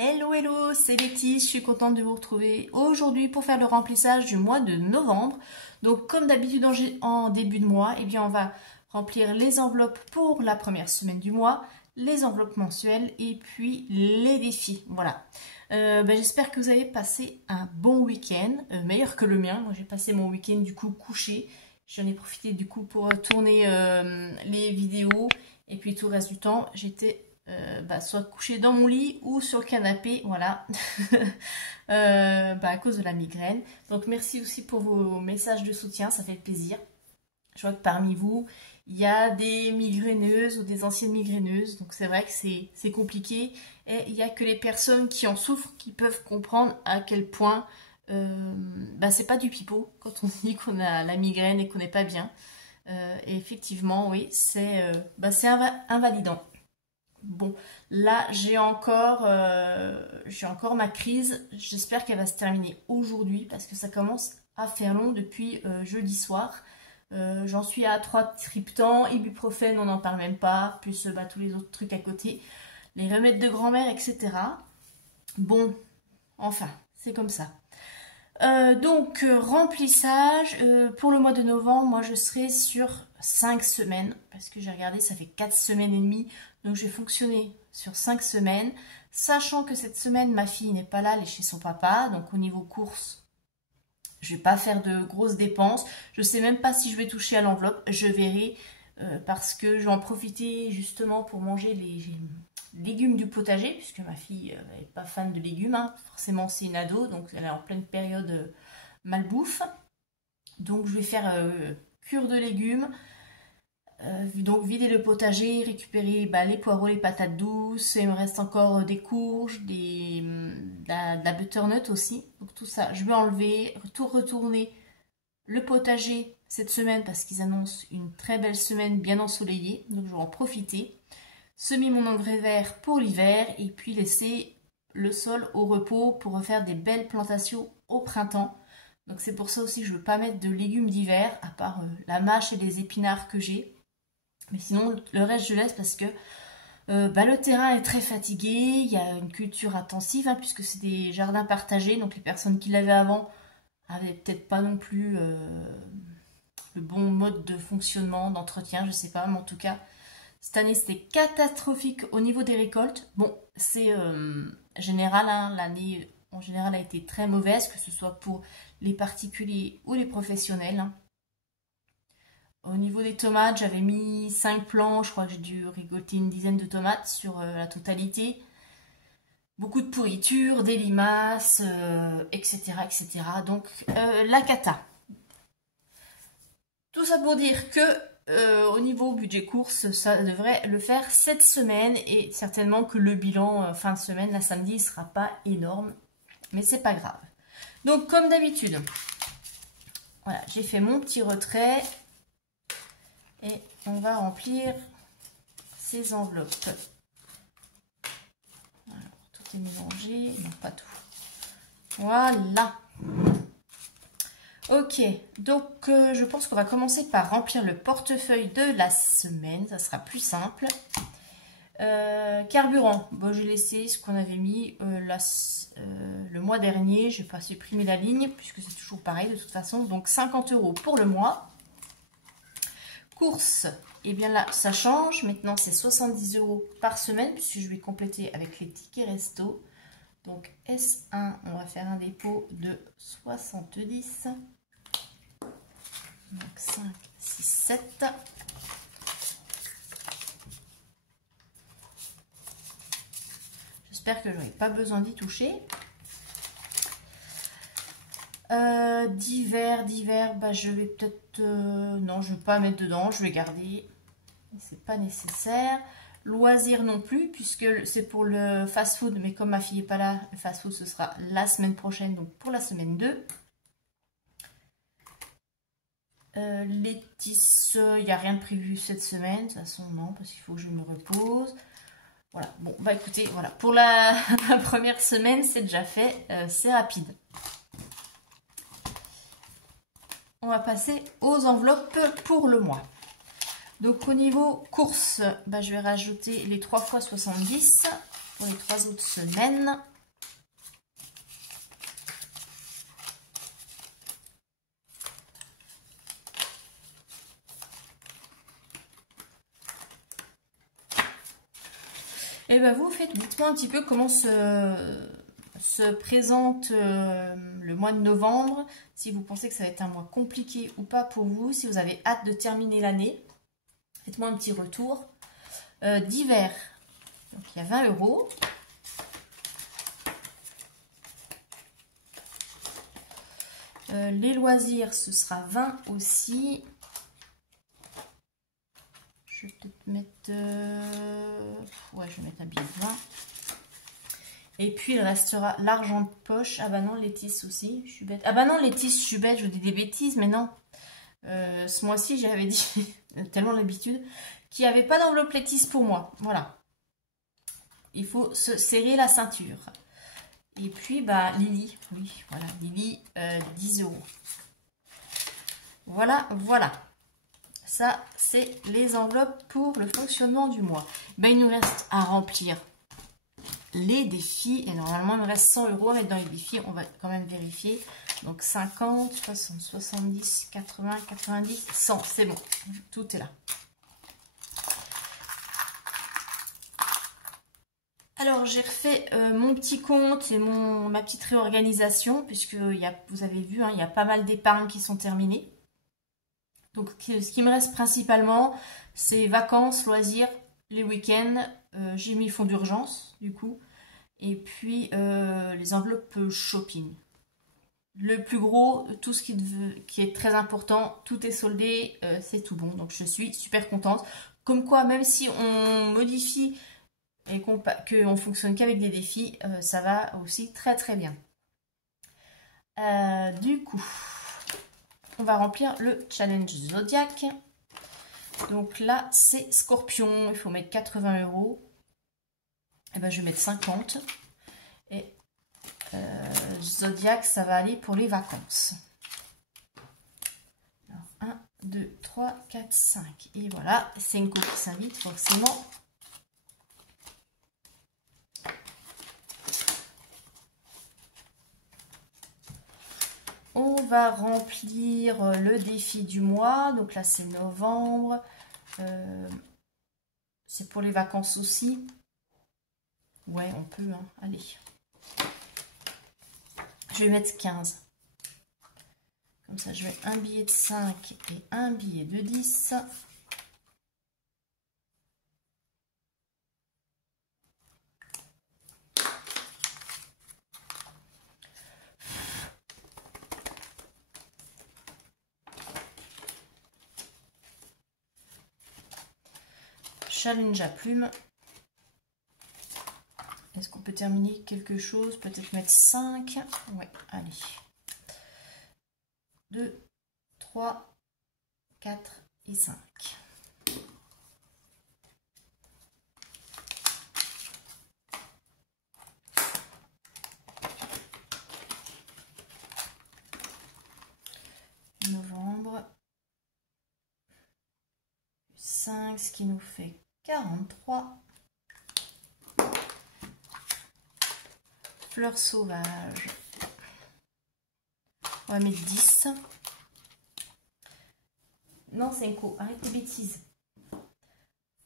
Hello, hello, c'est Letty, je suis contente de vous retrouver aujourd'hui pour faire le remplissage du mois de novembre. Donc comme d'habitude en début de mois, eh bien on va remplir les enveloppes pour la première semaine du mois, les enveloppes mensuelles et puis les défis. Voilà. J'espère que vous avez passé un bon week-end, meilleur que le mien. Moi j'ai passé mon week-end du coup couché. J'en ai profité du coup pour tourner les vidéos et puis tout le reste du temps j'étais soit couché dans mon lit ou sur le canapé, voilà, à cause de la migraine. Donc merci aussi pour vos messages de soutien, ça fait plaisir. Je vois que parmi vous, il y a des migraineuses ou des anciennes migraineuses, donc c'est vrai que c'est compliqué. Et il n'y a que les personnes qui en souffrent qui peuvent comprendre à quel point c'est pas du pipeau quand on dit qu'on a la migraine et qu'on n'est pas bien. Et effectivement, oui, c'est invalidant. Bon, là j'ai encore ma crise, j'espère qu'elle va se terminer aujourd'hui parce que ça commence à faire long depuis jeudi soir. J'en suis à 3 triptans, ibuprofène on n'en parle même pas, plus tous les autres trucs à côté, les remèdes de grand-mère, etc. Bon, enfin, c'est comme ça. Remplissage, pour le mois de novembre, moi je serai sur 5 semaines, parce que j'ai regardé, ça fait 4 semaines et demie, donc je vais fonctionner sur 5 semaines, sachant que cette semaine, ma fille n'est pas là, elle est chez son papa, donc au niveau courses, je vais pas faire de grosses dépenses, je sais même pas si je vais toucher à l'enveloppe, je verrai, parce que je vais en profiter justement pour manger les légumes du potager, puisque ma fille n'est pas fan de légumes, hein. Forcément c'est une ado, donc elle est en pleine période malbouffe. Donc je vais faire cure de légumes, donc vider le potager, récupérer les poireaux, les patates douces, et il me reste encore des courges, de la butternut aussi. Donc tout ça, je vais enlever, tout retourner le potager cette semaine parce qu'ils annoncent une très belle semaine bien ensoleillée, donc je vais en profiter. Semer mon engrais vert pour l'hiver et puis laisser le sol au repos pour refaire des belles plantations au printemps. Donc c'est pour ça aussi que je ne veux pas mettre de légumes d'hiver, à part la mâche et les épinards que j'ai. Mais sinon, le reste je laisse parce que le terrain est très fatigué, il y a une culture intensive, hein, puisque c'est des jardins partagés, donc les personnes qui l'avaient avant avaient peut-être pas non plus le bon mode de fonctionnement, d'entretien, je sais pas, mais en tout cas, cette année, c'était catastrophique au niveau des récoltes. Bon, c'est général, hein, l'année en général a été très mauvaise, que ce soit pour les particuliers ou les professionnels. Hein. Au niveau des tomates, j'avais mis 5 plants, je crois que j'ai dû récolter une dizaine de tomates sur la totalité. Beaucoup de pourriture, des limaces, etc., etc. Donc, la cata. Tout ça pour dire que au niveau budget course, ça devrait le faire cette semaine et certainement que le bilan fin de semaine, la samedi, ne sera pas énorme, mais c'est pas grave. Donc comme d'habitude, voilà, j'ai fait mon petit retrait et on va remplir ces enveloppes. Alors, tout est mélangé, non pas tout. Voilà. Ok, donc je pense qu'on va commencer par remplir le portefeuille de la semaine, ça sera plus simple. Carburant, bon, j'ai laissé ce qu'on avait mis le mois dernier, je vais pas supprimer la ligne puisque c'est toujours pareil de toute façon, donc 50 € pour le mois. Courses, et bien là ça change, maintenant c'est 70 € par semaine puisque je vais compléter avec les tickets resto. Donc S1, on va faire un dépôt de 70. Donc 5, 6, 7. J'espère que je n'aurai pas besoin d'y toucher. Divers, je vais peut-être... non, je ne vais pas mettre dedans, je vais garder. C'est pas nécessaire. Loisirs non plus, puisque c'est pour le fast-food, mais comme ma fille n'est pas là, le fast-food ce sera la semaine prochaine, donc pour la semaine 2. Les tisses, il n'y a rien de prévu cette semaine, de toute façon non, parce qu'il faut que je me repose. Voilà, bon, écoutez, voilà, pour la première semaine, c'est déjà fait, c'est rapide. On va passer aux enveloppes pour le mois. Donc au niveau courses, je vais rajouter les 3 fois 70. pour les 3 autres semaines. Et ben vous faites, dites-moi un petit peu comment se présente le mois de novembre, si vous pensez que ça va être un mois compliqué ou pas pour vous, si vous avez hâte de terminer l'année. Faites-moi un petit retour. Divers, donc il y a 20 €. Les loisirs, ce sera 20 aussi. Je vais peut-être mettre... ouais, je vais mettre un billet de 20. Et puis, il restera l'argent de poche. Ah bah non, Lettice aussi. Je suis bête. Ah bah non, Lettice, je suis bête. Je dis des bêtises, mais non. Ce mois-ci, j'avais dit, tellement l'habitude, qu'il n'y avait pas d'enveloppe Lettice pour moi. Voilà. Il faut se serrer la ceinture. Et puis, bah, Lily. Oui, voilà. Lily, 10 €. Voilà, voilà. Ça, c'est les enveloppes pour le fonctionnement du mois. Ben, il nous reste à remplir les défis. Et normalement, il me reste 100 € à mettre dans les défis. On va quand même vérifier. Donc, 50, 60, 70, 80, 90, 100. C'est bon. Tout est là. Alors, j'ai refait mon petit compte et ma petite réorganisation. Puisque vous avez vu, hein, il y a pas mal d'épargnes qui sont terminées. Donc, ce qui me reste principalement, c'est vacances, loisirs, les week-ends. J'ai mis fonds d'urgence, du coup. Et puis, les enveloppes shopping. Le plus gros, tout ce qui est très important, tout est soldé, c'est tout bon. Donc, je suis super contente. Comme quoi, même si on modifie et qu'on fonctionne qu'avec des défis, ça va aussi très très bien. Du coup... on va remplir le challenge Zodiac. Donc là, c'est Scorpion. Il faut mettre 80 €. Et ben, je vais mettre 50. Et Zodiac, ça va aller pour les vacances. Alors, 1, 2, 3, 4, 5. Et voilà, c'est une coupe qui s'invite forcément. On va remplir le défi du mois. Donc là, c'est novembre. C'est pour les vacances aussi. Ouais, on peut, hein. Allez. Je vais mettre 15. Comme ça, je mets un billet de 5 et un billet de 10. Challenge à plumes. Est-ce qu'on peut terminer quelque chose? Peut-être mettre 5. Ouais, allez. 2, 3, 4 et 5. Novembre. 5, ce qui nous fait 43. Fleurs sauvages. On va mettre 10. Non, 5. Arrête tes bêtises.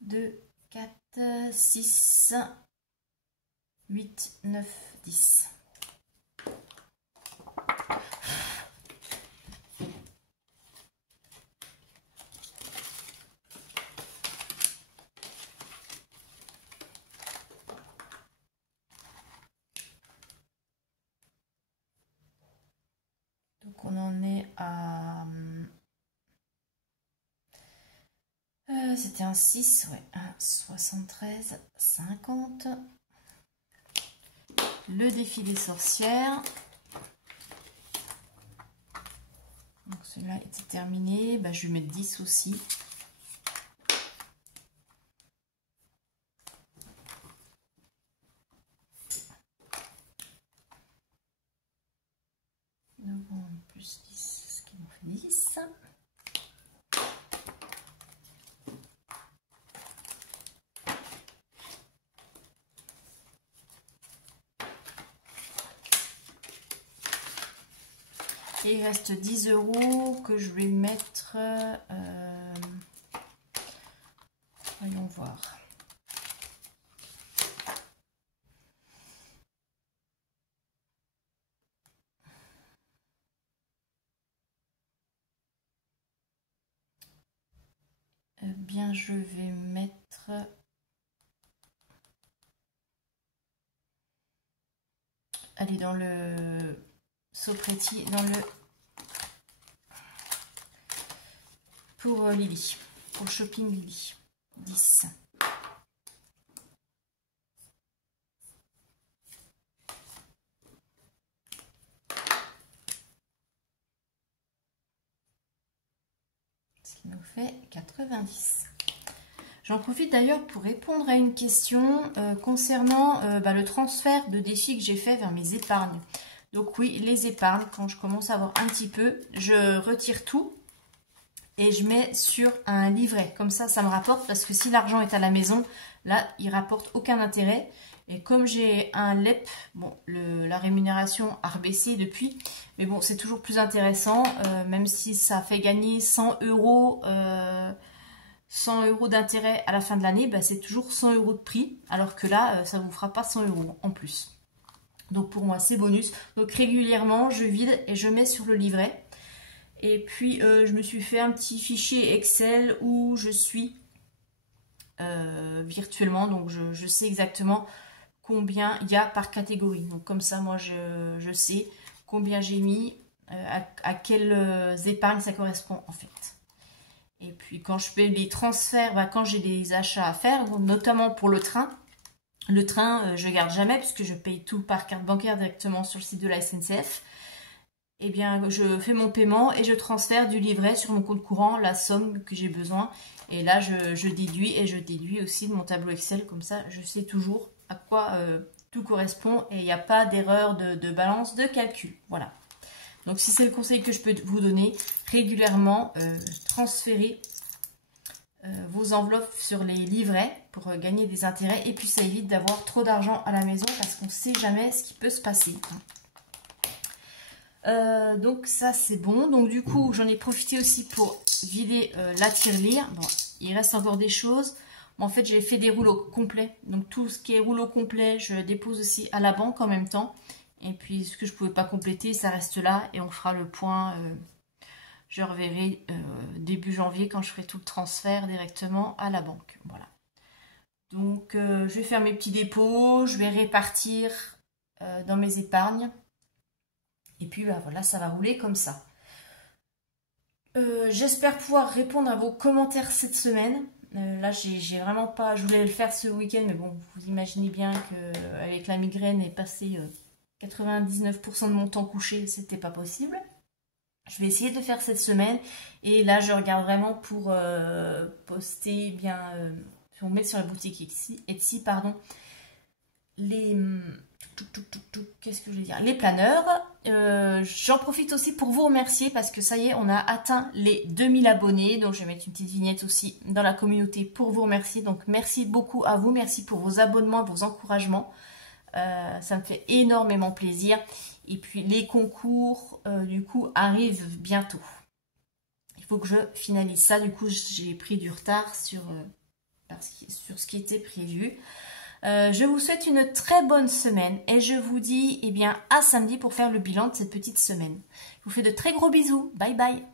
2, 4, 6, 8, 9, 10. Donc on en est à... c'était un 6, ouais, un 73, 50. Le défi des sorcières. Donc celui-là était terminé. Bah, je vais mettre 10 aussi. Novembre plus 10, ce qui nous fait 10. Et il reste 10 € que je vais mettre... voyons voir. Bien, je vais mettre... Allez, dans le Soppreti, dans le... Pour Lily, pour le shopping Lily. 10. Ce qui nous fait 90. J'en profite d'ailleurs pour répondre à une question concernant le transfert de défis que j'ai fait vers mes épargnes. Donc oui, les épargnes, quand je commence à avoir un petit peu, je retire tout et je mets sur un livret. Comme ça me rapporte, parce que si l'argent est à la maison, là, il rapporte aucun intérêt. Et comme j'ai un LEP, bon, la rémunération a rebaissé depuis, mais bon, c'est toujours plus intéressant, même si ça fait gagner 100 €, 100 € d'intérêt à la fin de l'année, bah, c'est toujours 100 € de prix, alors que là, ça ne vous fera pas 100 € en plus. Donc pour moi, c'est bonus. Donc régulièrement, je vide et je mets sur le livret. Et puis, je me suis fait un petit fichier Excel où je suis virtuellement. Donc, je sais exactement combien il y a par catégorie. Donc, comme ça, moi, je sais combien j'ai mis, à quelles épargnes ça correspond, en fait. Et puis, quand je fais les transferts, bah, quand j'ai des achats à faire, notamment pour le train, je ne garde jamais puisque je paye tout par carte bancaire directement sur le site de la SNCF. Eh bien, je fais mon paiement et je transfère du livret sur mon compte courant la somme que j'ai besoin. Et là, je déduis et je déduis aussi de mon tableau Excel. Comme ça, je sais toujours à quoi tout correspond et il n'y a pas d'erreur de balance de calcul. Voilà. Donc, si c'est le conseil que je peux vous donner, régulièrement, transférez vos enveloppes sur les livrets pour gagner des intérêts. Et puis, ça évite d'avoir trop d'argent à la maison parce qu'on ne sait jamais ce qui peut se passer. Donc ça c'est bon. Donc du coup j'en ai profité aussi pour vider la tirelire. Bon, il reste encore des choses. En fait j'ai fait des rouleaux complets. Donc tout ce qui est rouleau complet je dépose aussi à la banque en même temps. Et puis ce que je ne pouvais pas compléter ça reste là. Et on fera le point. Je reverrai début janvier quand je ferai tout le transfert directement à la banque. Voilà. Donc je vais faire mes petits dépôts. Je vais répartir dans mes épargnes. Et puis bah, voilà, ça va rouler comme ça. J'espère pouvoir répondre à vos commentaires cette semaine. Là, j'ai vraiment pas... Je voulais le faire ce week-end, mais bon, vous imaginez bien qu'avec la migraine et passer 99% de mon temps couché, c'était pas possible. Je vais essayer de le faire cette semaine. Et là, je regarde vraiment pour poster bien... pour mettre sur la boutique Etsy, pardon, les... Qu'est-ce que je vais dire? Les planeurs. J'en profite aussi pour vous remercier parce que ça y est, on a atteint les 2000 abonnés. Donc, je vais mettre une petite vignette aussi dans la communauté pour vous remercier. Donc, merci beaucoup à vous. Merci pour vos abonnements, vos encouragements. Ça me fait énormément plaisir. Et puis, les concours, du coup, arrivent bientôt. Il faut que je finalise ça. Du coup, j'ai pris du retard sur ce qui était prévu. Je vous souhaite une très bonne semaine et je vous dis à samedi pour faire le bilan de cette petite semaine. Je vous fais de très gros bisous. Bye bye.